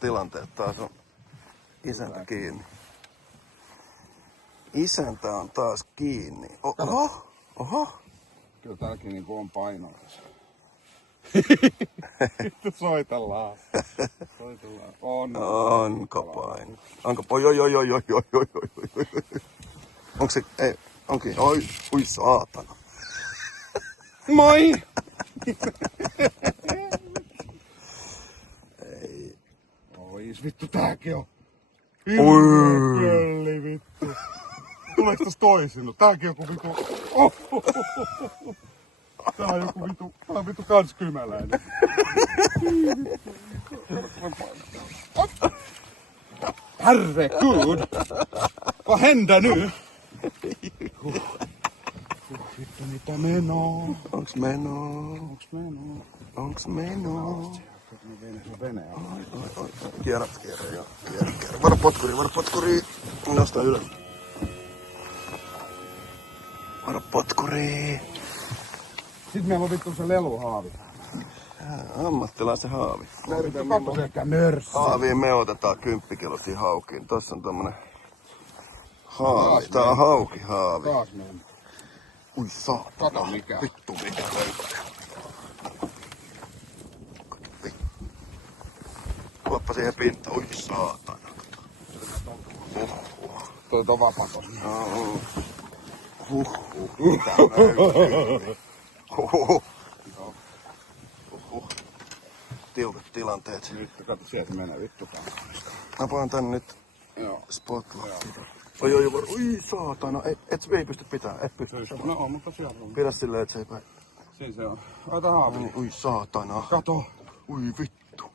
tilanteet. Taas on isäntä kiinni. Isäntä on taas kiinni. Oho! Oho! Kyllä tälläkin niinku on painoa tässä. Soitellaan. Soitellaan. Onko paino? Onko oi. Onko se, ei, onkin, oi saatana. Moi! Ei. Ois vittu tääkin on. Oi. Pölli vittu. Tuleeks tos toisinut? Tääkin joku vittu. Tää on joku vittu. Tää on vittu kans kymäläinen. Herregud! Vad händer nu? Vittu mitä menoo? Onks meno? Onks menoo? Onks meno? Vene on. Oi. Kierrä, joo. Kierrä. Varo potkuri. Nosta ylös. Varo potkuri. Sitten meillä on vittu se leluhaavi. Ammattilaisen haavi. Katso se ehkä nörssi. Haaviin me otetaan 10 kilosia haukiin. Tossa on tommonen haavi. Tää on haukihaavi. Taas meni. Ui saatana. Kato mikä. Vittu mikä löytää. Tuoppa siihen pintaan. Ui saatana. Toi on vapaton. Mitä löytyy? Tiukat tilanteet. Nyt kato sieltä menee vittu kanssa. Mä paan tän nyt Joo. spotlight. Oi saatana. Ei pysty pitää. Et pysty. No mutta siellä on. Pidä silleen, et se ei päin. Siinä se on. Ota haavi. Ui saatana. Kato. Ui vittu.